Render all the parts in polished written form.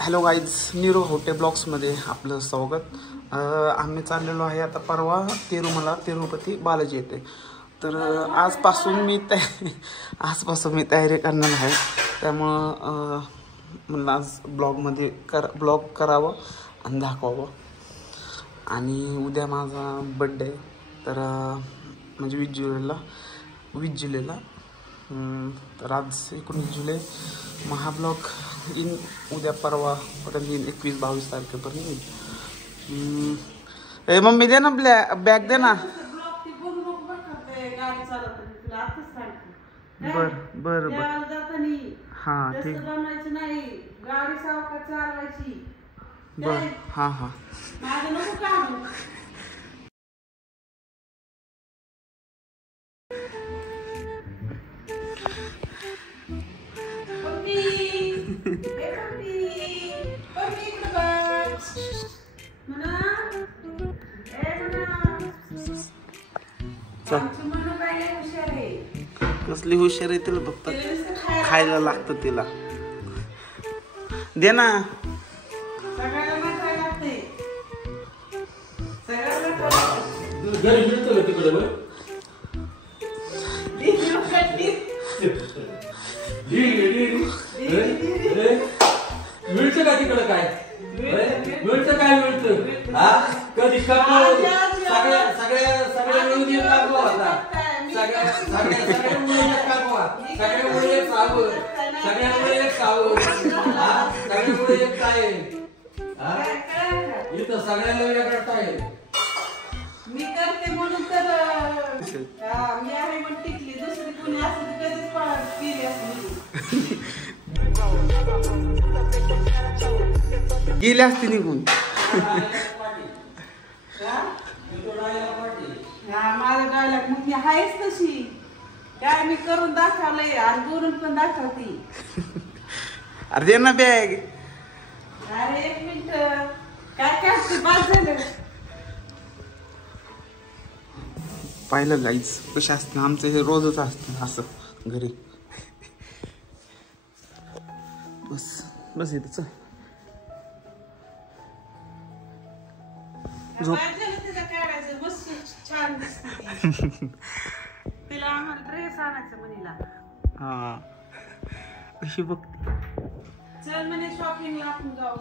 Hello guys, Nero होटे ब्लॉग्समध्ये आपलं स्वागत. आम्ही चाललेलो आहे आता परवा तिरुपती बालाजी येते. तर आजपासून मी तयारी करणार आहे. त्यामुळं म्हणलं आज ब्लॉग करावं आणि दाखवावं. आणि उद्या माझा बड्डे, तर म्हणजे 20 जुलैला. तर आज 19 जुलै. हा ब्लॉग येईन उद्या परवा पर्यंत येईन, 21-22 तारखेपर्यंत येईल. ए मम्मी दे ना बॅग दे ना. बर हां ठीक. बर हां. कसली हुशार आहे तिला, फक्त खायला लागतं तिला. दे ना. मिळतं का तिकडं? काय मिळतं? काय मिळतं? हा कधी सगळ्या मिळून एक कापवा होता. सगळ्यामुळे एक कापवा, सगळ्यामुळे एक सावळ, सगळ्यामुळे एक सावळ, सगळ्यामुळे एक काय इथं सगळ्याला वेगळं काय. मी करते म्हणून तर मी आहे म्हणून टिकली. दुसरी कोणी असं कधीच केली असं गेले असते निघून. माझा डायलॉग मग मी आहेच तशी. काय मी करून दाखवलंय आणि बोलून पण दाखवते. अरे दे ना बॅग. अरे एक मिनिट, काय करते? बाद झालं. पाहिलं गाईज कशा असते आमचं, हे रोजच असतं असं घरी. बस इथं झोप. छान दिसते. तिला आम्हाला ड्रेस आणायचं म्हणीला. हा कशी बघते. चल म्हणे शॉपिंगला आपण जाऊ.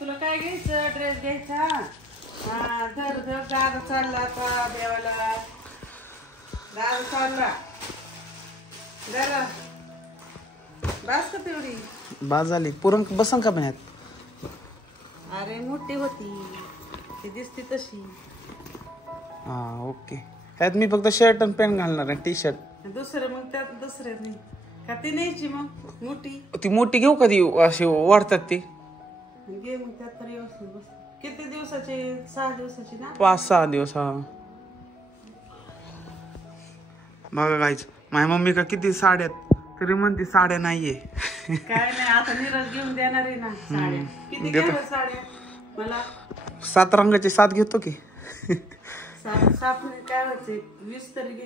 तुला काय घ्यायचं? ड्रेस घ्यायचा. हा धर दादा चालला आता देवाला. दादा चालला जरा बस का तेवढी बाज झाली. पुरण बसन का बाहेर? अरे मोठी होती ती, दिसती तशी. हा ओके. ह्यात मी फक्त शर्ट आणि पॅन्ट घालणार आहे, टी शर्ट. दुसरं मग त्यात दुसरं नाही का? ती न्यायची मग मोठी. ती मोठी घेऊ कधी अशी वाढतात ती? घे मग त्यात तर व्यवस्थित बस. किती दिवसाची? 6 दिवसाची ना? 5-6 दिवस. हा बघा गाईच, माझ्या मम्मी का किती साड्यात, तरी म्हणते साड्या नाहीये. काय नाही, आता नीरज घेऊन देणार आहे ना साड्या. किती घ्याव्या साड्या मला? 7 रंगाचे 7 घेतो की. 7 काय व्हायचे? 20 तरी घे.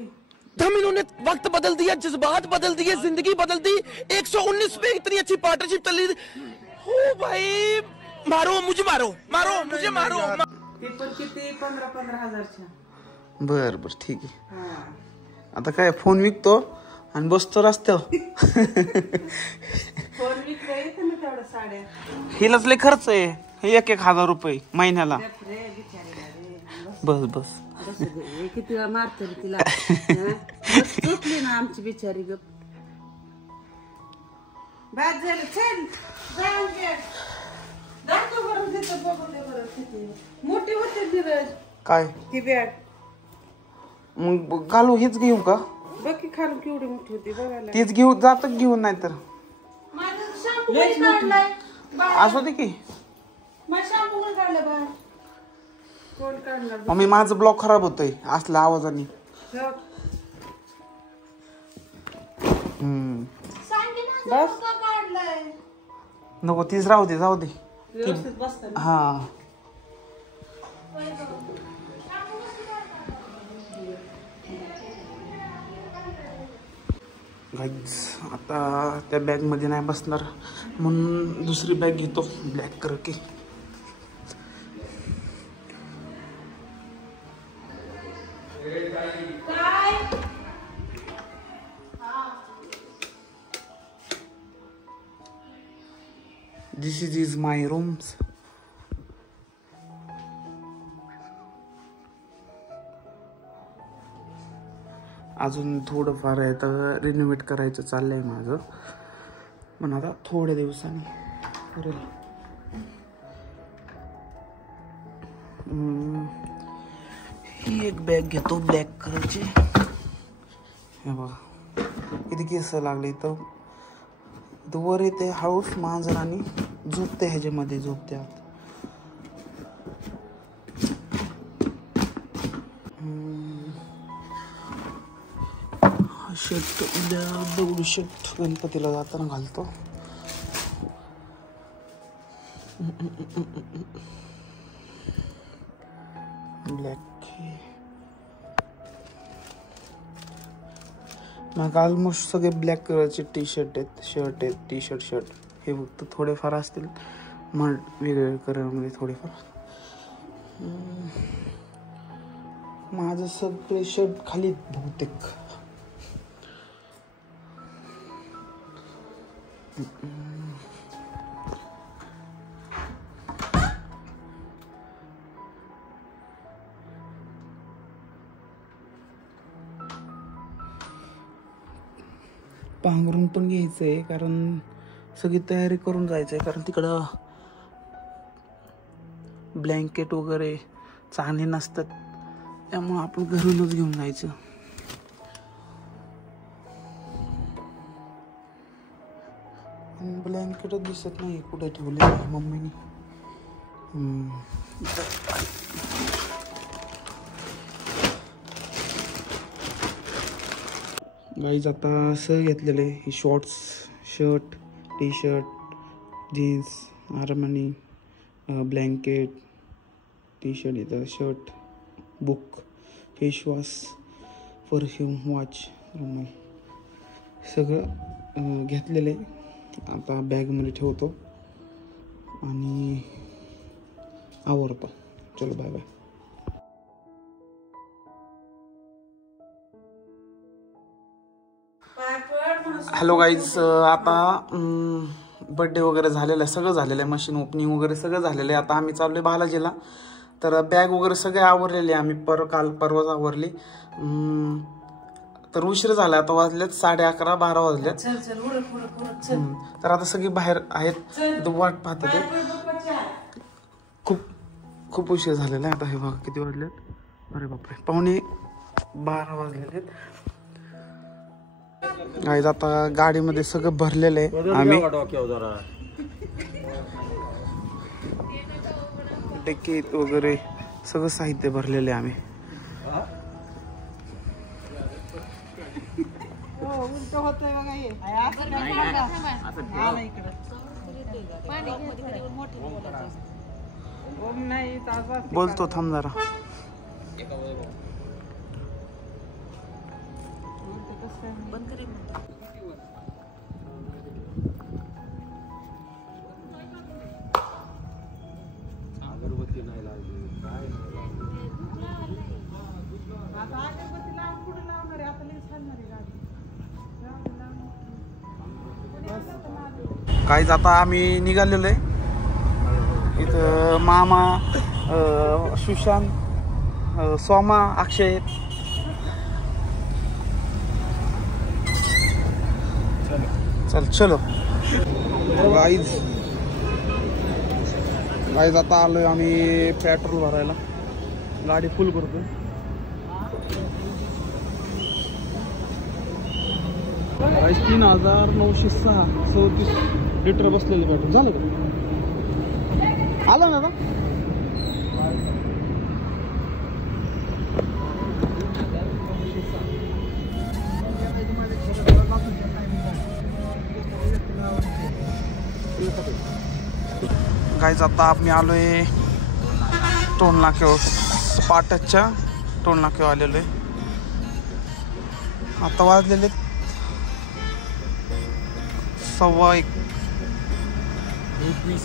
हम इन्होंने वक्त बदल दिया, जज्बात बदल दिए, जिंदगी बदल दी. 119 पे इतनी अच्छी पार्टनरशिप चल रही. हो भाई मारो मुझे, मारो मुझे मारो. ते पण किती? 15-15 हजारच्या. बर ठीक आहे. आता काय फोन विकतो आणि बसतो रस्त्यावर. फोन विकता येते ना तेवढ्या साड्या. हिलाच लय खर्च आहे, 1,000 रुपये महिन्याला. बस किती वेळा मारतो तिला. चुकली ना आमची बिचारी. गप बाद झालं. चल दाखव बरं तिथं, बघू दे बरं किती मोठी होते नीरज. काय ती बॅग? मग घालू हीच घेऊ का? बघ की खालून केवढी मोठी होती बघायला. तीच घेऊ जात घेऊन, नाही तर असू दे की. मम्मी माझं ब्लॉग खराब होतोय असल्या आवाजाने. नको तीच राहू दे, जाऊ दे. हा गाईज आता त्या बॅगमध्ये नाही बसणार. म्हणून दुसरी बॅग घेतो ब्लॅक कलर की. This is my rooms. अजून थोडंफार आहे तर रिनोव्हेट करायचं चाललंय माझं, पण आता थोड्या दिवसांनी करेल. ही एक बॅग घेतो ब्लॅक कलरची. हे बघा किती केस लागले इथं. वर येते हाऊस मांजर आणि झोपते, ह्याच्यामध्ये झोपते आत. शर्ट उद्या दगडू शर्ट गणपतीला जाताना घालतो. ब्लॅक मग ऑलमोस्ट सगळे ब्लॅक कलरचे टी शर्ट आहेत, शर्ट आहेत, टी शर्ट शर्ट. हे फक्त थोडेफार असतील मग वेगवेगळ्या कलरमध्ये थोडेफार. माझं सगळे शर्ट खाली बहुतेक. पांघरून पण घ्यायचं आहे कारण सगळी तयारी करून जायचं आहे, कारण तिकडं ब्लँकेट वगैरे चांगले नसतात, त्यामुळं आपण घरूनच घेऊन जायचं. ब्लँकेटच दिसत नाही कुठे ठेवले मम्मीने. गाईज आता असं घेतलेलं आहे. ही shorts, shirt, T shirt, jeans, Armani, blanket, T shirt, इथं shirt, book, face wash, perfume, watch, सगळं घेतलेलं आहे. आता बॅगमध्ये ठेवतो आणि आवरतो. चलो बाय बाय. हॅलो गाईज, आता बड्डे वगैरे झालेलं आहे, सगळं झालेलं आहे, मशीन ओपनिंग वगैरे सगळं झालेलं आहे. आता आम्ही चाललो आहे बालाजीला. तर बॅग वगैरे सगळे आवरलेले आम्ही परवाच आवरली. तर उशीर झाला, आता वाजल्यात 11:30 12 वाजल्यात. तर आता सगळी बाहेर आहेत, वाट पाहत होते. खूप उशीर झालेला आहे. आता हे बघा किती वाजलेत, अरे बापरे 11:15 वाजलेले. गाईज आता गाडीमध्ये सगळं भरलेलं आहे. आम्ही टिकीट वगैरे सगळं साहित्य भरलेलं आहे आम्ही. बोलतो थांब जरा. काहीच आता आम्ही निघालेलो आहे. इथं मामा, सुशांत, सोमा, अक्षय. चलो गाईज आता आलोय आम्ही पेट्रोल भरायला. गाडी फुल करतोय. गाईज 3936 लिटर बसलेलं पेट्रोल. झालं का? आलं ना. गाईज आता आम्ही आलोय टोल नाक्यावर, पाटसच्या टोल नाक्यावर आलेलो आहे. आता वाजलेले 1:15. 21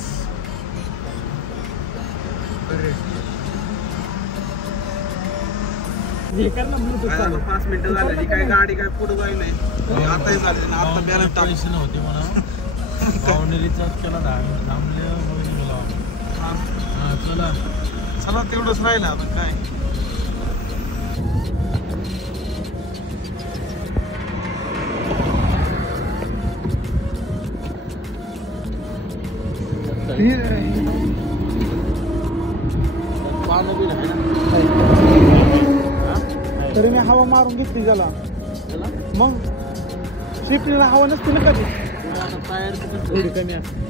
आता 5 मिनिटं झाली काय गाडी काय पुढे जाईल आताही झाली ना आता बॅलन्स पैसे नव्हते म्हणा पाहुणे रिचार्ज केला 10 मिनिट थांबले चला चला तेवढंच राहिलं आता काय तरी मी हवा मारून घेतली त्याला मग शिफ्टला हवा नसते ना कधी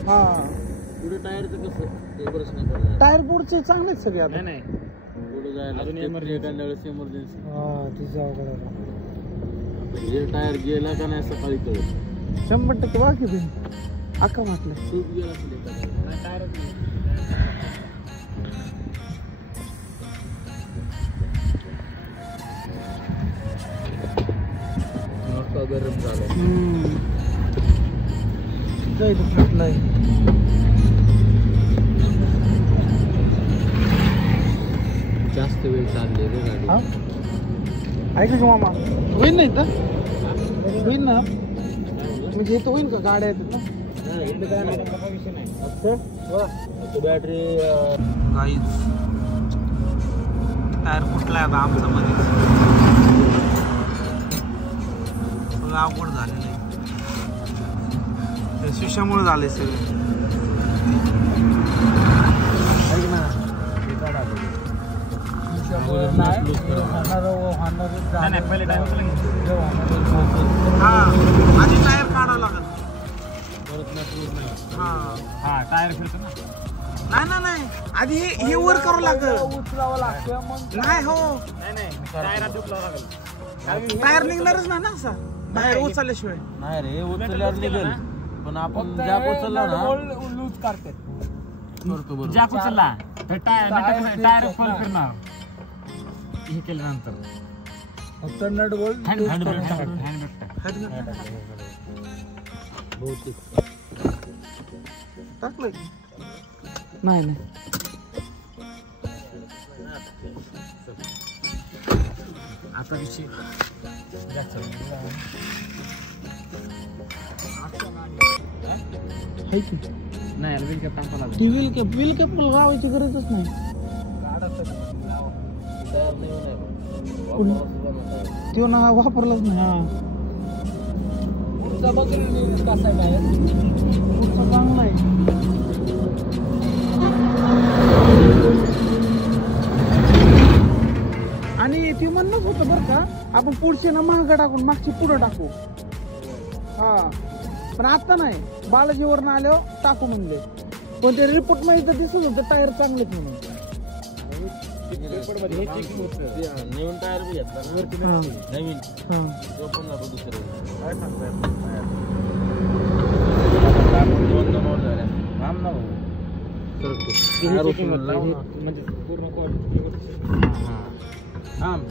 हा पुढे टायरचं कसं टायर बोर्डचे चांगलेच सगळे आता नाही पुढे जायला अजून इमर्जन्सी हे टायर गेला का नाही सकाळी कळत 100% बाकी तुम्ही अक्का म्हटलं खूप गेला टायर गरम झालं जाईल फुटलाय जास्त वेळ चालले रे गाडी ऐका का मामा होईल नाही तर होईल ना म्हणजे इथं होईल का गाड्या येतात ना बॅटरी काहीच टायर फुटलाय आता आमचा मध्ये सगळं अवघड झालेलं आहे शिष्यामुळे झाले सगळे हा आधी टायर काढावं लागेल हा टायर फिरतो ना नाही आधी हे वर करावं लागेल उचलावं लागतं नाही हो टायरात उचलावं लागेल टायर निघणारच ना असा बाहेर उचलल्याशिवाय नाही रे उचलल्यावर निघेल पण आपण ज्याक उचलला ना लूज करतात करतो बरोबर ज्याक उचलला तर टायर फुल फिरणार हे केल्यानंतर फक्त नट बोल्ट हँड टाकलं नाही आता विषय नाही व्हील कॅप टाकावं लागेल ती व्हील कॅप लावायची गरजच नाही तो ना वापरलाच नाही हा पुढचा बघेल कसा आहे पुढचा चांगला आहे आणि ती म्हणणंच होतं बरं का आपण पुढचे ना महागा टाकून मागची पुढं टाकू हा पण आता नाही बालाजीवरनं आल्यावर टाकू म्हणले पण ते रिपोर्ट मध्ये तर दिसत होतं टायर चांगलेच म्हणून नवीन टायर बी घेतला नवीन तो पण जातो दुसरे काय सांगताय दोन वर झाल्या थांब ना म्हणजे पूर्ण थांब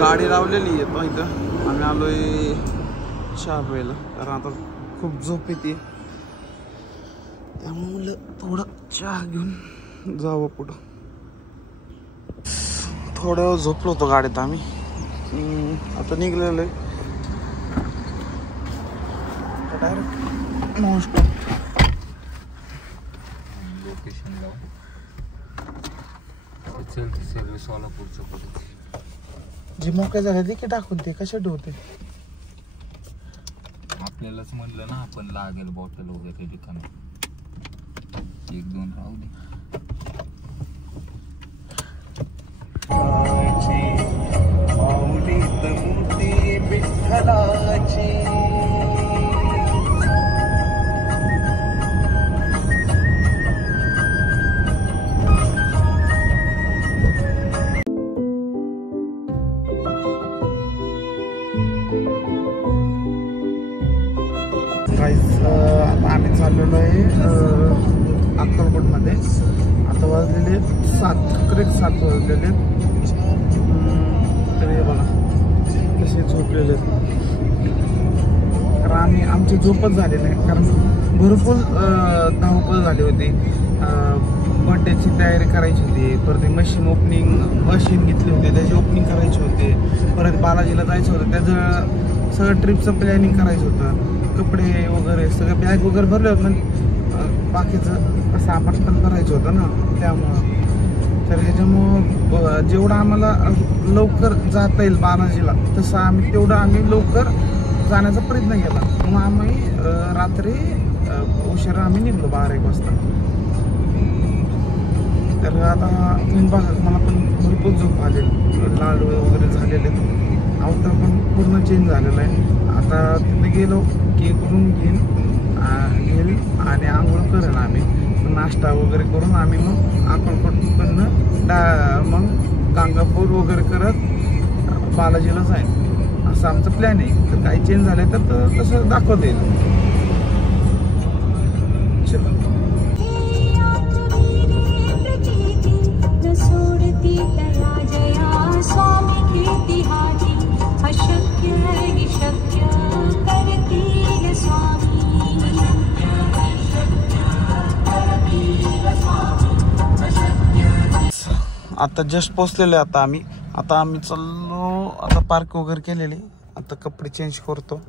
गाडी लावलेली आहे तो इथं आम्ही आलोय चहा प्यायला कारण आता खूप झोप येते त्यामुळे थोडं चहा घेऊन जावं पुढं थोड्या वेळ झोपलो होतो गाडीत आम्ही आता निघलेलो आहे डायरेक्ट नॉनस्टॉप लोकेशन लावून सर्व्हिस वाला पुढचं पुढे जे मोकळ्या जागा ते की टाकून ते कशा ठेवते आपल्यालाच म्हणलं ना आपण लागेल बॉटल वगैरे ठिकाणी 1-2 राहू दे आता आम्ही चाललेलो आहे अक्कलकोटमध्ये आता वाजलेले 7 वाजलेले वगैरे हे बघा कसे झोपलेले आहेत. कारण आमची झोपच झाली नाही, कारण भरपूर धावपळ झाली होती. बर्थडेची तयारी करायची होती, परत मशीन घेतली होती, त्याची ओपनिंग करायची होती, परत बालाजीला जायचं होतं, त्याचं सगळं ट्रिपचं प्लॅनिंग करायचं होतं, कपडे वगैरे सगळं बॅग वगैरे भरले होते, पण बाकीचं सामान पण भरायचं होतं ना, त्यामुळं. तर ह्याच्यामुळं जेवढं आम्हाला लवकर जाता येईल बालाजीला तसं आम्ही लवकर जाण्याचा प्रयत्न केला. मग आम्ही रात्री उशिरा आम्ही निघलो 12-1 वाजता. तर आता तुम्ही बघा, मला पण भरपूर झोप आलेली, लाडू वगैरे झालेले, अवतार पण पूर्ण चेंज झालेला आहे. आता तिथे गेलो की करून घेईल आणि आंघोळ करेल आम्ही, नाश्ता वगैरे करून आम्ही मग अक्कलकोटकडनं मग गाणगापूर वगैरे करत बालाजीला जाईल, असं आमचं प्लॅन आहे. तर काही चेंज झाले तर तसं दाखवता येईल. चलो. आता जस्ट पोचलेलो आहे. आता आम्ही चाललो, आता पार्क वगैरे केलेली, आता कपडे चेंज करतो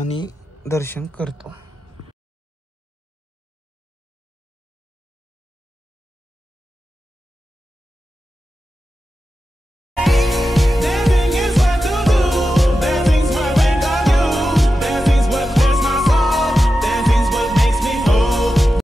आणि दर्शन करतो.